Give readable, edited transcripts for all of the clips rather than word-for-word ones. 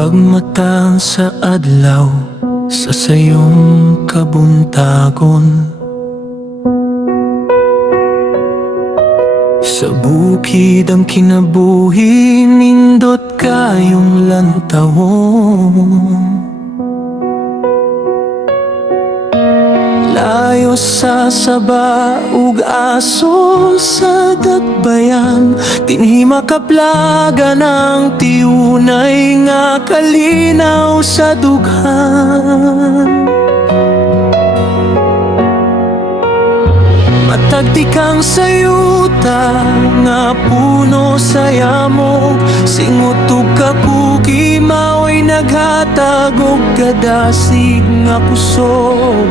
pagmatang sa adlaw sa sayong kabuntagon. Sa bukid ang kinabuhi, nindot kayong lantawon. Layo sa saba ug aso sa dakbayan, dinhi makaplaga ng tiunay nga kalinaw sa dughan. Matagdi kang sayuta nga puno sa yamo, singot ug kakuki mao'y naghatag og kadasig nga kusog.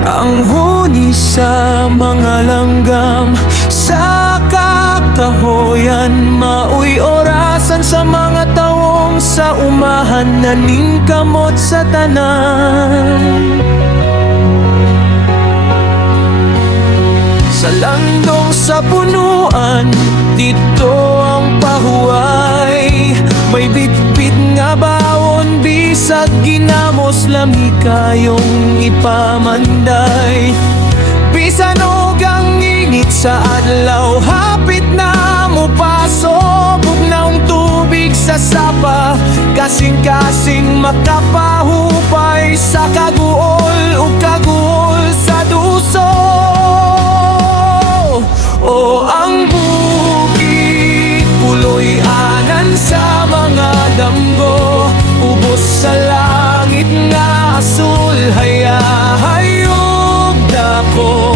Ang huni sa mga langgam sa kakahoyan, mao'y orasan sa mga tawong sa umahan na ningkamot sa tanan. Sa landong sa punuan, dito ang pahuway, may bitbit nga bawon, bisag ginamos lami kayong ipamanday. Bisan og ang init sa adlaw, hapit na mo pasok, ug naong tubig sa sapa, kasing-kasing makapahupay sa kaguol ug kaguol sa duso. O ang bukid, puloy anan sa mga damgo, ubos sa langit nga asul, hayahayog dako.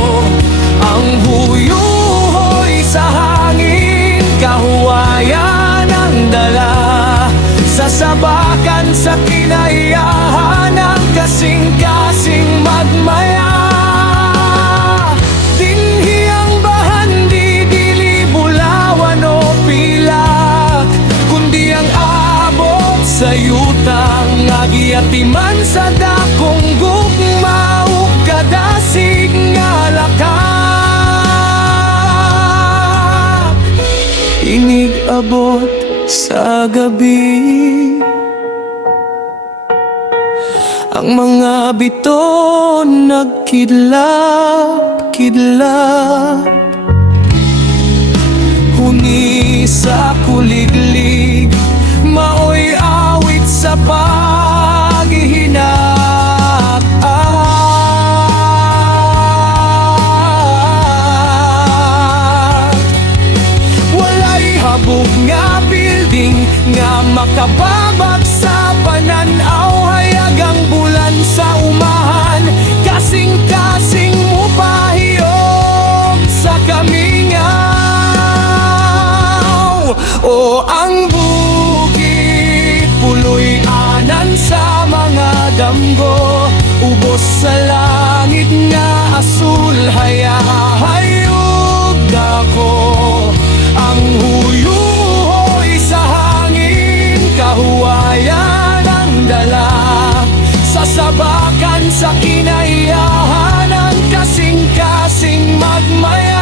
Ang huyuhoy sa hangin, kahuwayan ang dala, sasabakan sa kinaiyahan ang kasing-kasing magmaya. Sayutang agiatiman sa dakong gugma ug kadasig nga lakat. Inig abot sa gabi, ang mga biton nagkidlap-kidlap, huni sa kuliglig, mao'y awit sa paghihinat. Walay habog nga building nga makababag sa pananaw, hayagang bulan sa umahan, kasing-kasing mo pahiyog sa kamingaw. O ang puloy anan sa mga damgo, ubos sa langit nga asul, hayahayog dako. Ang huyuhoy sa hangin, kahuwayan ang dala, sasabakan sa kinaiyahan ang kasing-kasing magmaya.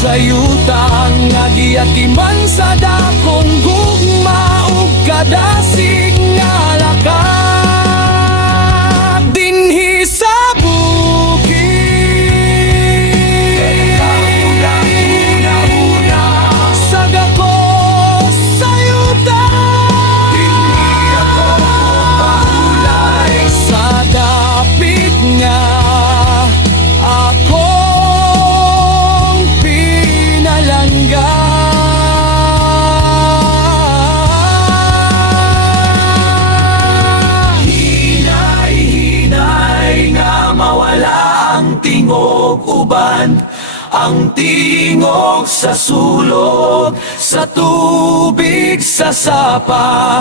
Sayutang agiatiman sa dakong gugma ug kadasig nga lakat, dinhi sa bukid. Sa dako sayutang, dinhi ako pahulay sa dapit nga ako. Tingog uban, ang tingog sa sulog, sa tubig sa sapa.